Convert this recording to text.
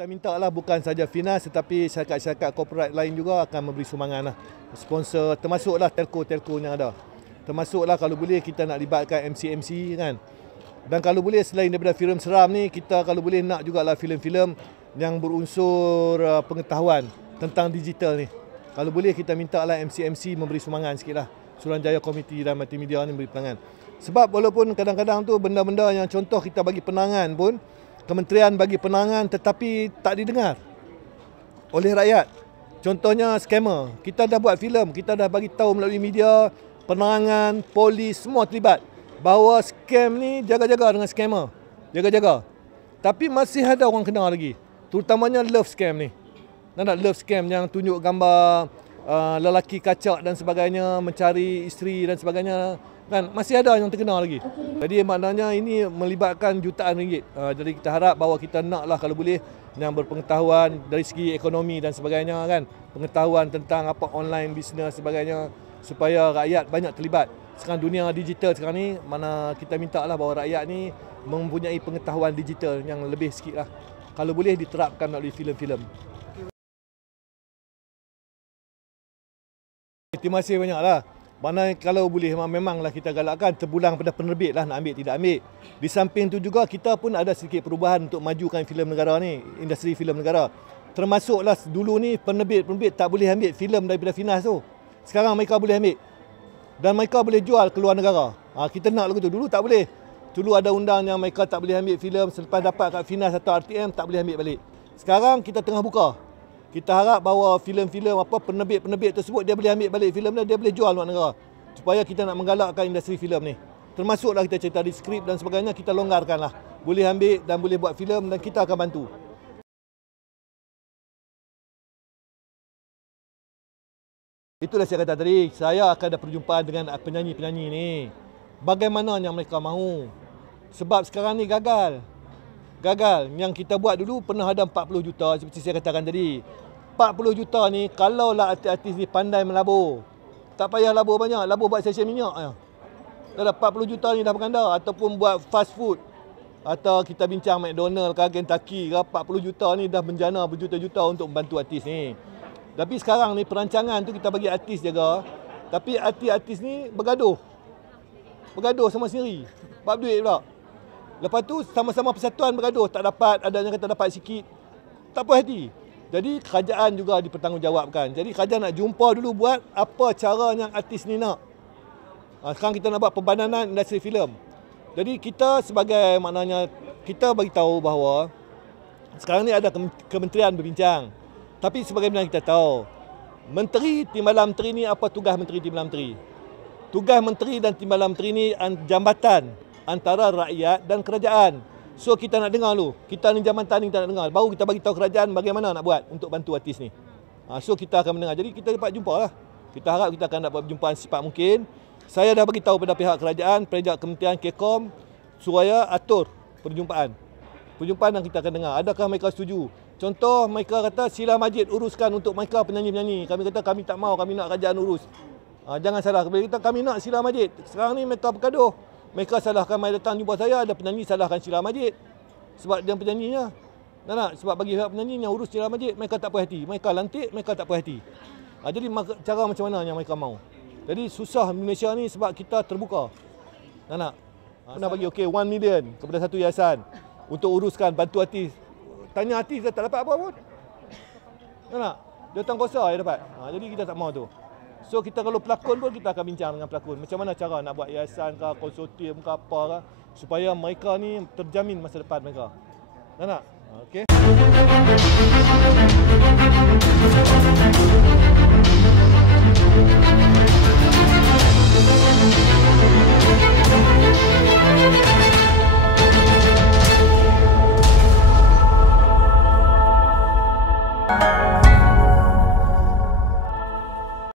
Kita minta lah bukan saja Finas tetapi syarikat-syarikat korporat lain juga akan memberi sumbangan lah. Sponsor termasuklah telco-telco yang ada. Termasuklah kalau boleh kita nak libatkan MC-MC kan. Dan kalau boleh selain daripada filem seram ni, kita kalau boleh nak jugalah filem-filem yang berunsur pengetahuan tentang digital ni. Kalau boleh kita minta lah MC-MC memberi sumbangan sikit lah. Suruhanjaya Komiti dan Multimedia ni memberi perangan. Sebab walaupun kadang-kadang tu benda-benda yang contoh kita bagi penangan pun, kementerian bagi penangan tetapi tak didengar oleh rakyat. Contohnya scammer. Kita dah buat filem, kita dah bagi tahu melalui media, penerangan, polis semua terlibat bahawa scam ni jaga-jaga dengan scammer. Jaga-jaga. Tapi masih ada orang kena lagi. Terutamanya love scam ni. Nak love scam yang tunjuk gambar lelaki kacak dan sebagainya, mencari isteri dan sebagainya. Kan masih ada yang terkenal lagi. Jadi maknanya ini melibatkan jutaan ringgit. Jadi kita harap bahawa kita naklah kalau boleh yang berpengetahuan dari segi ekonomi dan sebagainya kan. Pengetahuan tentang apa online bisnes sebagainya supaya rakyat banyak terlibat. Sekarang dunia digital sekarang ni mana kita mintalah bahawa rakyat ni mempunyai pengetahuan digital yang lebih sikit lah. Kalau boleh diterapkan melalui filem-filem. Terima kasih banyaklah. Mana kalau boleh memanglah kita galakkan terpulang pada penerbit lah nak ambil tidak ambil. Di samping itu juga kita pun ada sedikit perubahan untuk majukan filem negara ni, industri filem negara. Termasuklah dulu ni penerbit tak boleh ambil filem daripada Finas tu. Sekarang mereka boleh ambil. Dan mereka boleh jual keluar negara. Kita nak lagu tu. Dulu tak boleh. Dulu ada undang yang mereka tak boleh ambil filem selepas dapat kat Finas atau RTM tak boleh ambil balik. Sekarang kita tengah buka. Kita harap bahawa filem-filem penerbit-penerbit tersebut dia boleh ambil balik filem dia boleh jual luar negara. Supaya kita nak menggalakkan industri filem ni. Termasuklah kita cerita di skrip dan sebagainya kita longgarkanlah. Boleh ambil dan boleh buat filem dan kita akan bantu. Itulah saya kata tadi, saya akan ada perjumpaan dengan penyanyi-penyanyi ni. Bagaimana yang mereka mahu. Sebab sekarang ni gagal. Yang kita buat dulu pernah ada 40 juta seperti saya katakan tadi. 40 juta ni kalaulah artis-artis ni pandai melabur. Tak payah labur banyak, labur buat sesi minyak je. Dah 40 juta ni dah berganda ataupun buat fast food. Atau kita bincang McDonald ke Kentucky ke 40 juta ni dah menjana berjuta-juta untuk membantu artis ni. Tapi sekarang ni perancangan tu kita bagi artis jaga. Tapi artis-artis ni bergaduh. Bergaduh sama sendiri. Bab duit pula. Lepas tu sama-sama persatuan bergaduh, tak dapat, ada yang kata dapat sikit. Tak puas hati. Jadi kerajaan juga dipertanggungjawabkan. Jadi kerajaan nak jumpa dulu buat apa cara yang artis ni nak. Sekarang kita nak buat pembananan industri filem. Jadi kita sebagai maknanya kita bagi tahu bahawa sekarang ni ada kementerian berbincang. Tapi sebagaimana kita tahu, Menteri Timbalan Menteri ni apa tugas Menteri Timbalan Menteri? Tugas Menteri dan Timbalan Menteri ni jambatan antara rakyat dan kerajaan. So kita nak dengar dulu. Kita ni jambatan ni kita nak dengar. Baru kita bagi tahu kerajaan bagaimana nak buat untuk bantu artis ni. So kita akan mendengar. Jadi kita dapat jumpa lah. Kita harap kita akan dapat perjumpaan secepat mungkin. Saya dah bagi tahu pada pihak kerajaan, pihak Kementerian Kekom supaya atur perjumpaan. Perjumpaan yang kita akan dengar. Adakah mereka setuju? Contoh mereka kata Sheila Majid uruskan untuk mereka penyanyi-penyanyi. Kami kata kami tak mau, kami nak kerajaan urus. Jangan salah. Kami nak Sheila Majid. Sekarang ni mereka bergaduh. Mereka salahkan mai datang jumpa saya, ada penyanyi salahkan Sheila Majid. Sebab dia penyanyinya. Tak? Sebab bagi pihak penyanyi yang urus Sheila Majid, mereka tak puas hati. Mereka lantik, mereka tak puas hati. Jadi cara macam mana yang mereka mau. Jadi susah Malaysia ni sebab kita terbuka. Tak? Pernah bagi 1 million kepada satu yayasan untuk uruskan bantu artis. Tanya artis dia tak dapat apa pun. Tak? Dia datang kuasa dia dapat. Jadi kita tak mau tu. So kita kalau pelakon pun kita akan bincang dengan pelakon. Macam mana cara nak buat yayasan ke, konsortium ke apa ke. Supaya mereka ni terjamin masa depan mereka. Tak? Okey.